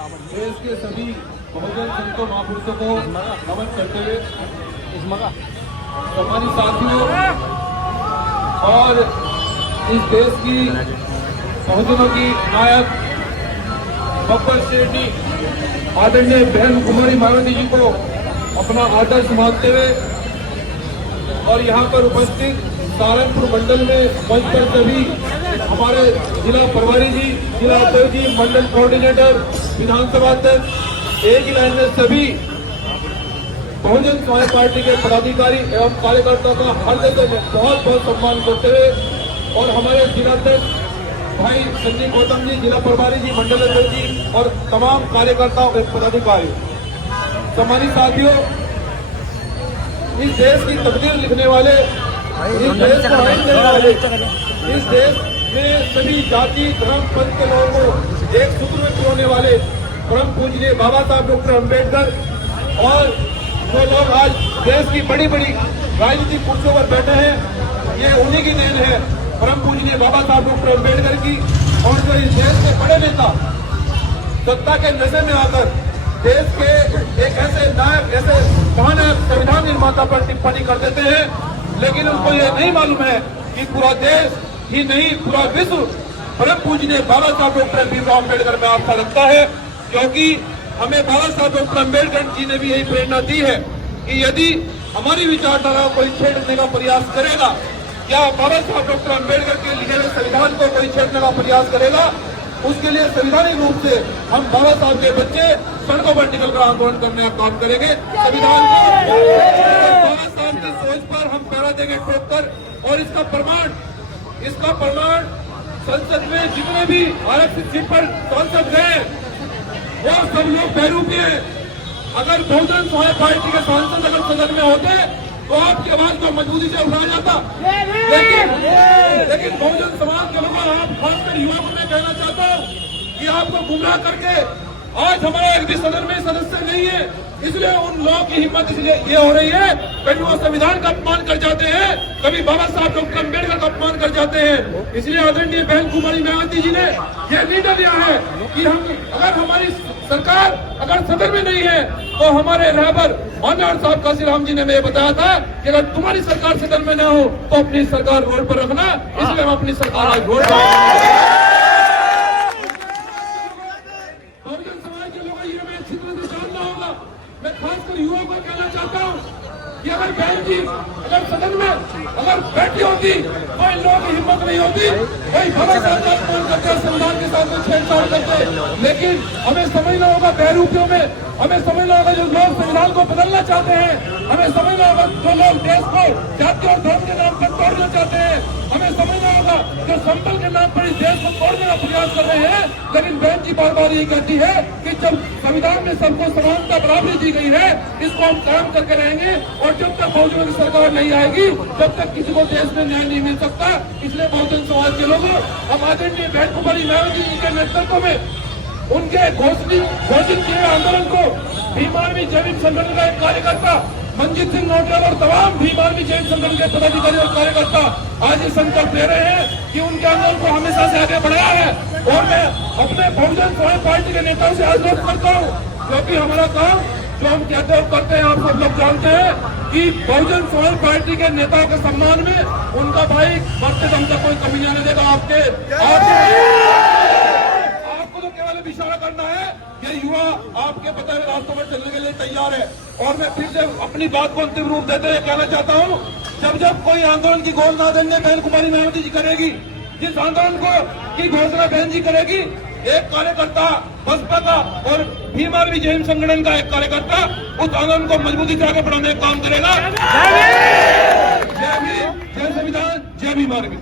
देश के सभी बहुजन संतों महापुरुषों को नमन करते हुए हमारी साथियों और इस देश की बहुजनों की नायक बब्बर शेरनी आदरणीय बहन कुमारी मायावती जी को अपना आदर्श मानते हुए और यहाँ पर उपस्थित सहारनपुर मंडल में मंच पर सभी हमारे जिला प्रभारी जी, जिला अध्यक्ष जी, मंडल कोऑर्डिनेटर, विधानसभा अध्यक्ष, एक ही लाइन में सभी बहुजन समाज पार्टी के पदाधिकारी एवं कार्यकर्ताओं का हृदय से बहुत बहुत सम्मान करते हुए और हमारे जिला अध्यक्ष भाई संजीव गौतम जी, जिला प्रभारी जी, मंडल अध्यक्ष जी और तमाम कार्यकर्ताओं के पदाधिकारी, सम्मानित साथियों, इस देश की तकदीर लिखने वाले, इस देश को आइन देने वाले, इस देश में सभी जाति धर्म पंथ के लोगों को एक सूत्र में पिरोने वाले परम पूजनीय बाबा साहब डॉक्टर अम्बेडकर और जो लोग आज देश की बड़ी बड़ी राजनीतिक कुर्सियों पर बैठे हैं, ये उन्हीं की देन है, परम पूजनीय बाबा साहब डॉक्टर अम्बेडकर की। और जो इस देश के बड़े नेता सत्ता के नशे में आकर देश के एक ऐसे नायक, ऐसे महानायक संविधान निर्माता पर टिप्पणी कर देते हैं, लेकिन उनको ये नहीं मालूम है कि पूरा देश ही नहीं पूरा विश्व परम पूजनीय बाबा साहब डॉक्टर भीमराव अम्बेडकर में आस्था रखता है, क्योंकि हमें बाबा साहब डॉक्टर अम्बेडकर जी ने भी यही प्रेरणा दी है कि यदि हमारी विचारधारा को कोई छेड़ने का प्रयास करेगा या बाबा साहब डॉक्टर अम्बेडकर के लिखे हुए संविधान को कोई छेड़ने का प्रयास करेगा, उसके लिए संवैधानिक रूप से हम बाबा साहब के बच्चे सड़कों पर निकलकर आंदोलन करने का काम करेंगे। संविधान बाबा साहब की सोच पर हम पहरा देंगे ठोक कर, और इसका प्रमाण संसद में जितने भी आरक्षित सीट पर सांसद गए वो सब लोग बहरूपी हैं। अगर बहुजन समाज पार्टी के सांसद अगर सदन में होते तो आपकी आवाज को मजबूती से उठाया जाता, लेकिन बहुजन समाज के लोगों, आप खासकर युवा को मैं कहना चाहता हूँ कि आपको गुमराह करके आज हमारा एक भी सदन में सदस्य नहीं है, इसलिए उन लोगों की हिम्मत इसलिए ये हो रही है, कभी वो संविधान का अपमान कर जाते हैं, कभी बाबा साहब डॉक्टर अम्बेडकर का अपमान कर जाते हैं। इसलिए आदरणीय बहन कुमारी मायावती जी ने यह निर्णय लिया है कि हम अगर हमारी सरकार अगर सदन में नहीं है तो हमारे रहबर माननीय साहब काशीराम जी ने मुझे बताया था कि अगर तुम्हारी सरकार सदन में न हो तो अपनी सरकार रोड पर रखना, इसलिए हम अपनी सरकार आज रोड पर। बहुजन समाज के लोगों ये मैं अच्छी तरह से जानना होगा, मैं खासकर युवाओं को कहना चाहता हूँ कि अगर बहन जी अगर सदन में अगर बैठी होती तो इन लोगों की हिम्मत नहीं होती, वही बाबा साहब का अपमान करते, संविधान के साथ में छेड़छाड़ करते। लेकिन हमें समझना होगा बहरूपियों में, हमें समझना होगा जो लोग संविधान को बदलना चाहते हैं, हमें समझना होगा जो लोग देश को जाति और धर्म के नाम पर तोड़ना चाहते हैं, हमें समझना होगा जो संबल के नाम पर इस देश को तोड़ने का प्रयास कर रहे हैं। लेकिन बहन जी बार बार ये कहती है कि जब संविधान में सबको समानता बराबरी दी गई है, इसको हम कायम करके रहेंगे, और जब तक बहुजन की सरकार नहीं आएगी तब तक किसी को देश में न्याय नहीं मिल सकता। इसलिए बहुजन समाज के लोगों, हम आदरणीय बहन कुमारी मायावती जी के नेतृत्व में उनके घोषित किए आंदोलन को भीम आर्मी जैविक संगठन का एक कार्यकर्ता मंजीत सिंह नोटियाल और तमाम भीम आर्मी जैविक संगठन के पदाधिकारी और कार्यकर्ता आज ये संकल्प ले रहे हैं कि उनके आंदोलन को हमेशा से आगे बढ़ाया है। और मैं अपने बहुजन समाज पार्टी के नेताओं से अनुरोध करता हूँ, क्योंकि हमारा काम जो हम कहते हैं करते हैं, आप सब लोग जानते हैं कि बहुजन समाज पार्टी के नेताओं के सम्मान में उनका भाई बढ़ते दम तक कोई कमी आने देगा। आपको तो केवल इशारा करना है कि युवा आपके बताए रास्तों में चलने के लिए तैयार है। और मैं फिर से अपनी बात को अंतिम रूप देते हुए कहना चाहता हूँ, जब कोई आंदोलन की घोषणा आदरणीय बहन कुमारी मायावती जी करेगी, जिस आंदोलन की घोषणा बहन जी करेगी, एक कार्यकर्ता बसपा का और भीम आर्मी जैन संगठन का एक कार्यकर्ता उस आंदोलन को मजबूती से आगे बढ़ाने का काम करेगा। जय भीम, जय संविधान, जय भीम आर्मी।